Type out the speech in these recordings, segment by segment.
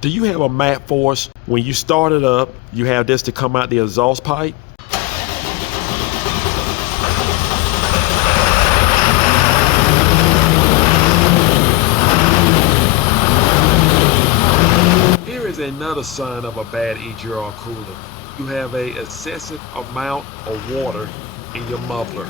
Do you have a Maxxforce? When you start it up, you have this to come out the exhaust pipe. Here is another sign of a bad EGR cooler. You have an excessive amount of water in your muffler.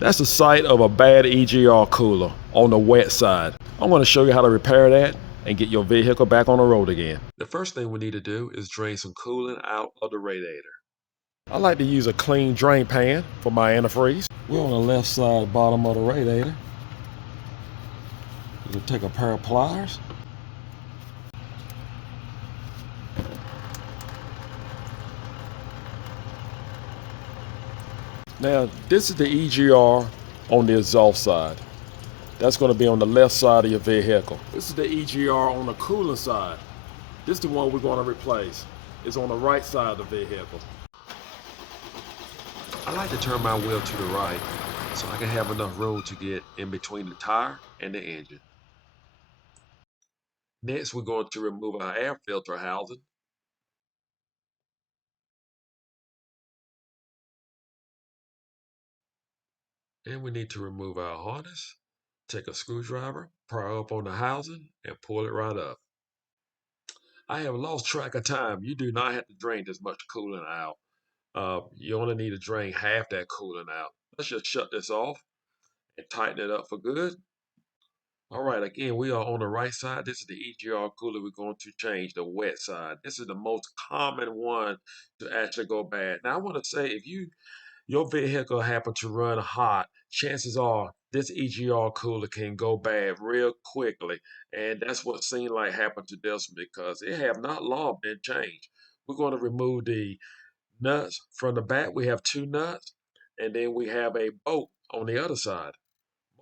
That's the site of a bad EGR cooler on the wet side. I'm going to show you how to repair that and get your vehicle back on the road again. The first thing we need to do is drain some coolant out of the radiator. I like to use a clean drain pan for my antifreeze. We're on the left side bottom of the radiator. We'll take a pair of pliers. Now, this is the EGR on the exhaust side. That's going to be on the left side of your vehicle. This is the EGR on the cooler side. This is the one we're going to replace. It's on the right side of the vehicle. I like to turn my wheel to the right so I can have enough room to get in between the tire and the engine. Next, we're going to remove our air filter housing. And we need to remove our harness. Take a screwdriver, pry up on the housing, and pull it right up. I have lost track of time. You do not have to drain this much coolant out. You only need to drain half that coolant out. Let's just shut this off and tighten it up for good. All right, again, we are on the right side. This is the EGR cooler we're going to change, the wet side. This is the most common one to actually go bad. Now, I want to say if your vehicle happen to run hot, chances are this EGR cooler can go bad real quickly. And that's what seemed like happened to this because it have not long been changed. We're going to remove the nuts from the back. We have two nuts, and then we have a bolt on the other side.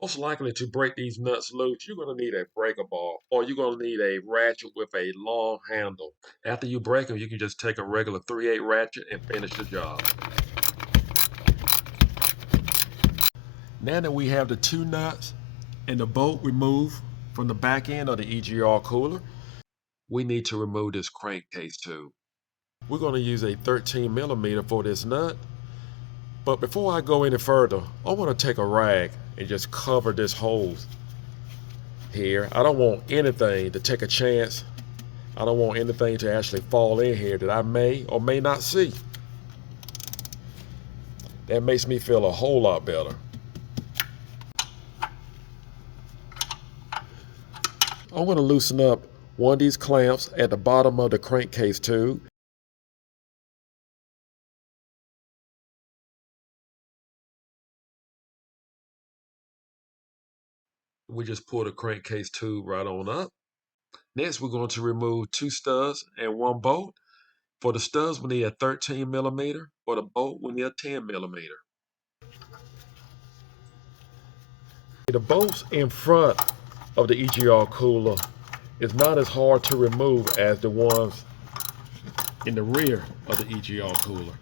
Most likely to break these nuts loose, you're going to need a breaker bar or you're going to need a ratchet with a long handle. After you break them, you can just take a regular 3/8 ratchet and finish the job. Now that we have the two nuts and the bolt removed from the back end of the EGR cooler, we need to remove this crankcase tube. We're going to use a 13mm for this nut. But before I go any further, I want to take a rag and just cover this hole here. I don't want anything to take a chance. I don't want anything to actually fall in here that I may or may not see. That makes me feel a whole lot better. I'm going to loosen up one of these clamps at the bottom of the crankcase tube. We just pull the crankcase tube right on up. Next, we're going to remove two studs and one bolt. For the studs, we need a 13mm. For the bolt, we need a 10mm. The bolts in front of the EGR cooler is not as hard to remove as the ones in the rear of the EGR cooler.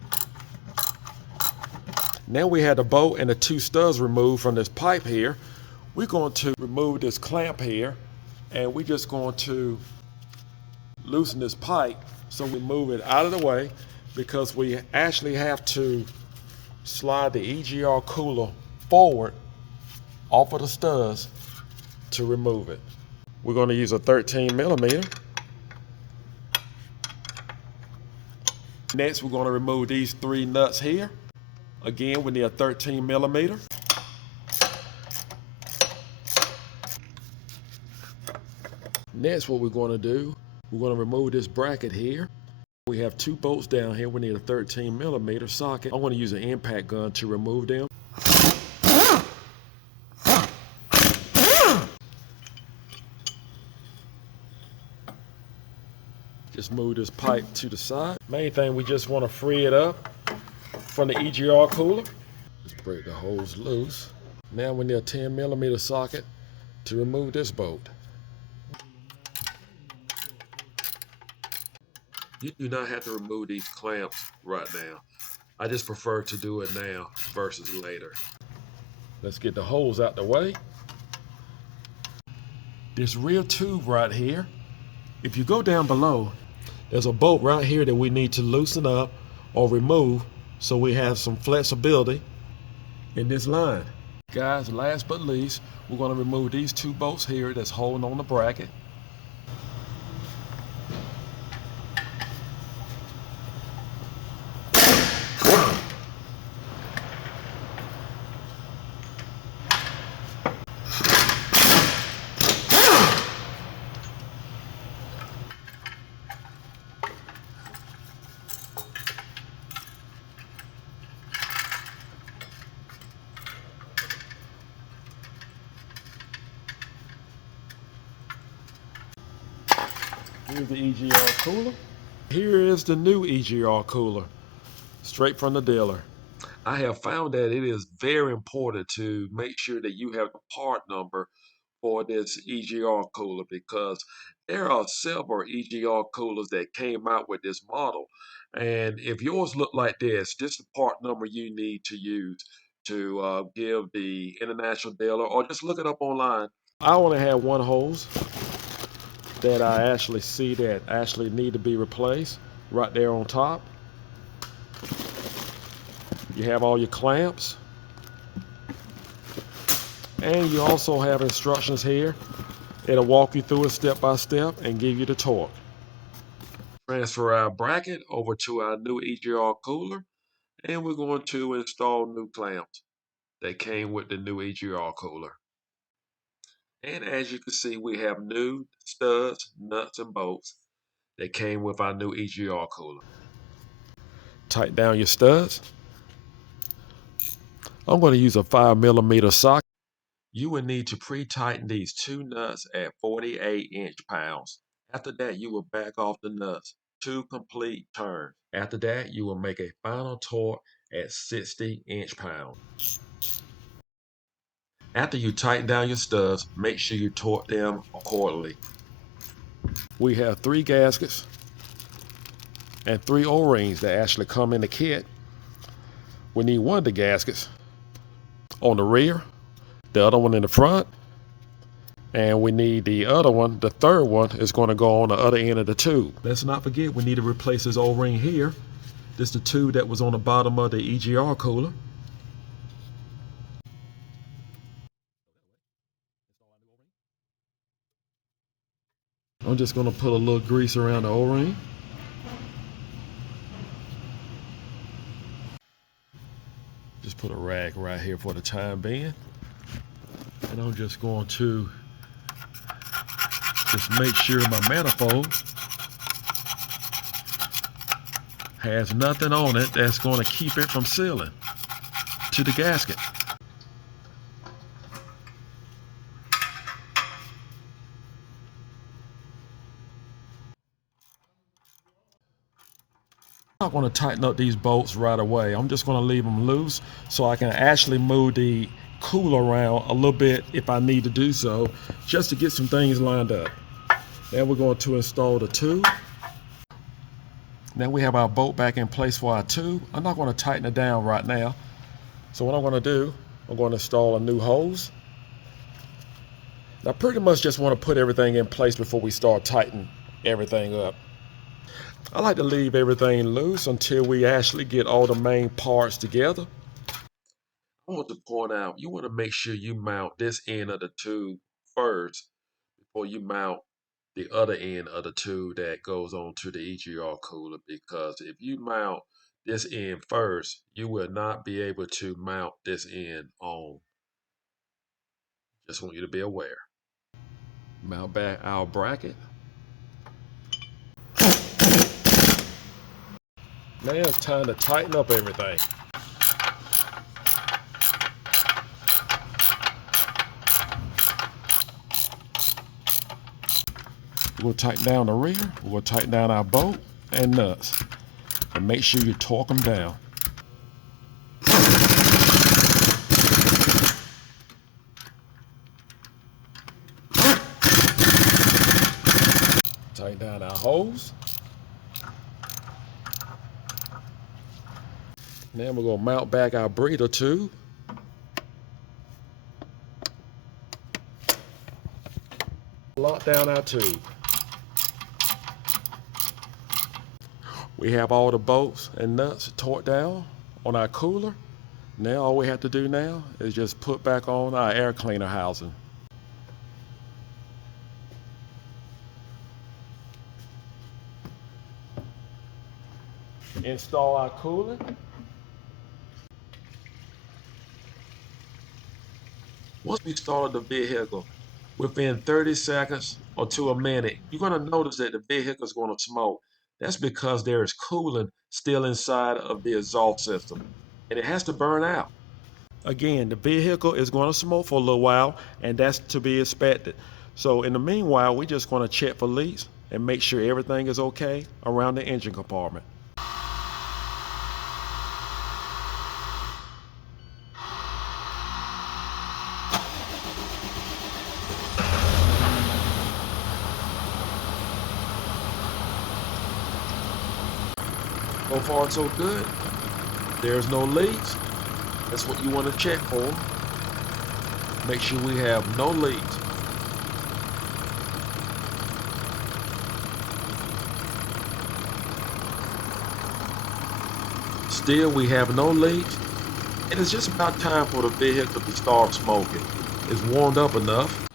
Now we have the bolt and the two studs removed from this pipe here. We're going to remove this clamp here, and we're just going to loosen this pipe so we move it out of the way because we actually have to slide the EGR cooler forward off of the studs to remove it. We're going to use a 13mm. Next, we're going to remove these three nuts here. Again, we need a 13mm. Next, what we're going to do, we're going to remove this bracket here. We have two bolts down here. We need a 13mm socket. I'm going to use an impact gun to remove them. Just move this pipe to the side. Main thing, we just want to free it up from the EGR cooler. Just break the hose loose. Now we need a 10mm socket to remove this bolt. You do not have to remove these clamps right now. I just prefer to do it now versus later. Let's get the holes out the way. This rear tube right here, if you go down below, there's a bolt right here that we need to loosen up or remove so we have some flexibility in this line. Guys, last but least, we're going to remove these two bolts here that's holding on the bracket. Here's the EGR cooler. Here is the new EGR cooler, straight from the dealer. I have found that it is very important to make sure that you have the part number for this EGR cooler because there are several EGR coolers that came out with this model. And if yours look like this is the part number you need to use to give the international dealer, or just look it up online. I only have one hose that I actually see that actually need to be replaced right there on top. You have all your clamps, and you also have instructions here. It'll walk you through it step by step and give you the torque. Transfer our bracket over to our new EGR cooler, and we're going to install new clamps that came with the new EGR cooler. And as you can see, we have new studs, nuts, and bolts that came with our new EGR cooler. Tighten down your studs. I'm going to use a 5mm socket. You will need to pre-tighten these two nuts at 48 inch-pounds. After that, you will back off the nuts 2 complete turns. After that, you will make a final torque at 60 inch-pounds. After you tighten down your studs, make sure you torque them accordingly. We have 3 gaskets and 3 O-rings that actually come in the kit. We need one of the gaskets on the rear, the other one in the front, and we need the other one, the third one, is going to go on the other end of the tube. Let's not forget we need to replace this O-ring here. This is the tube that was on the bottom of the EGR cooler. I'm just going to put a little grease around the O-ring. Just put a rag right here for the time being. And I'm just going to just make sure my manifold has nothing on it that's going to keep it from sealing to the gasket. I'm not going to tighten up these bolts right away. I'm just going to leave them loose so I can actually move the cooler around a little bit if I need to do so, just to get some things lined up. Then we're going to install the tube. Now we have our bolt back in place for our tube. I'm not going to tighten it down right now. So what I'm going to do, I'm going to install a new hose. I pretty much just want to put everything in place before we start tightening everything up. I like to leave everything loose until we actually get all the main parts together. I want to point out, you want to make sure you mount this end of the tube first before you mount the other end of the tube that goes on to the EGR cooler, because if you mount this end first, you will not be able to mount this end on. Just want you to be aware. Mount back our bracket. Now it's time to tighten up everything. We'll tighten down the rear, we'll tighten down our bolt and nuts, and make sure you torque them down. Tighten down our hose. Now we're going to mount back our breather tube. Lock down our tube. We have all the bolts and nuts torqued down on our cooler. Now all we have to do now is just put back on our air cleaner housing. Install our coolant. Once we started the vehicle, within 30 seconds or to a minute, you're going to notice that the vehicle is going to smoke. That's because there is coolant still inside of the exhaust system, and it has to burn out. Again, the vehicle is going to smoke for a little while, and that's to be expected. So in the meanwhile, we're just going to check for leaks and make sure everything is okay around the engine compartment. So far, so good. There's no leaks. That's what you want to check for. Make sure we have no leaks. Still, we have no leaks. And it's just about time for the vehicle to start smoking. It's warmed up enough.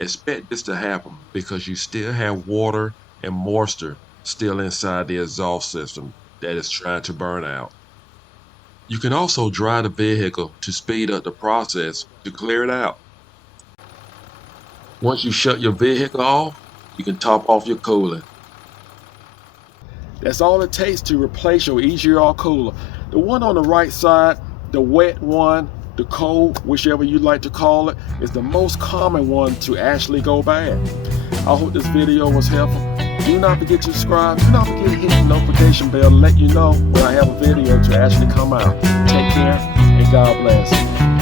Expect this to happen because you still have water and moisture still inside the exhaust system that is trying to burn out. You can also dry the vehicle to speed up the process to clear it out. Once you shut your vehicle off, you can top off your coolant. That's all it takes to replace your EGR cooler. The one on the right side, the wet one, the cold, whichever you like to call it, is the most common one to actually go bad. I hope this video was helpful. Do not forget to subscribe. Do not forget to hit the notification bell to let you know when I have a video to actually come out. Take care and God bless.